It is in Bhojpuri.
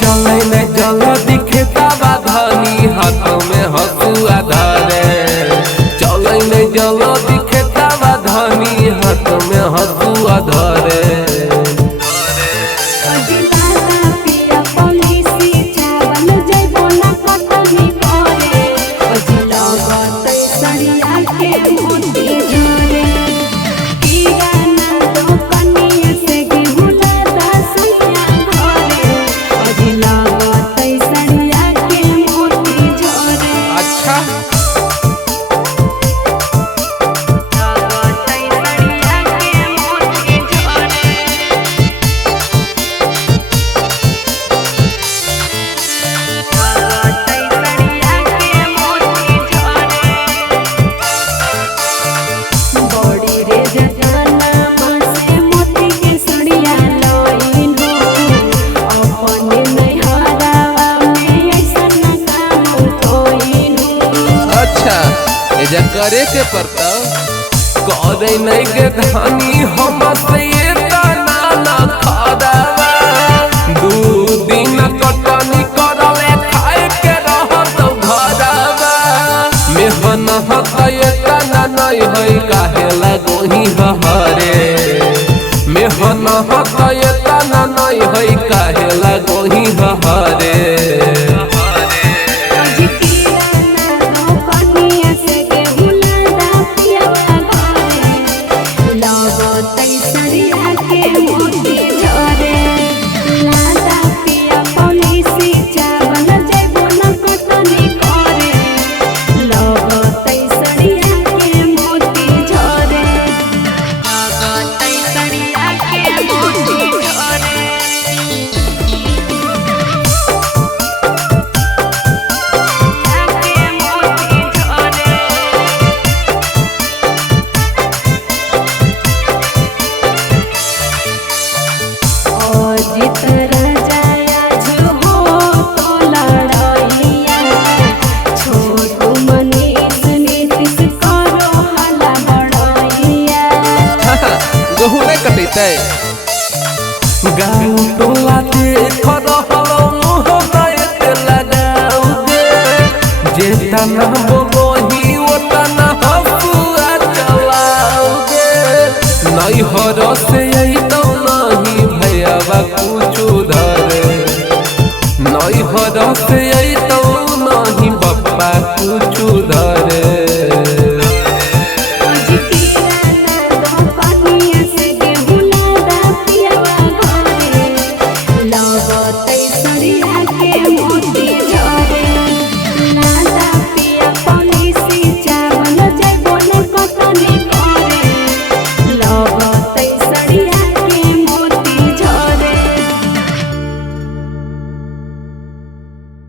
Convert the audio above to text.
चले न जल दिखे तबा धनी हाथों में हसुआ धरे। चले न जल दिखे तबा धनी हाथों में हसुआ धरे। एजा करे के पड़ता करे नहीं के धानी हम से ना खराबा। 2 दिन कटनी करले खाए के रहत घरबा। मेहन हतये तना नहीं है काहे लगोही हरे। मेहन हतये तना नहीं है काहे लगोही हरे। गाँव टोला देख रहलो मुँह लगाओगे। जेतना बोही ओतना हसुआ चलाओगे। नहीं हर से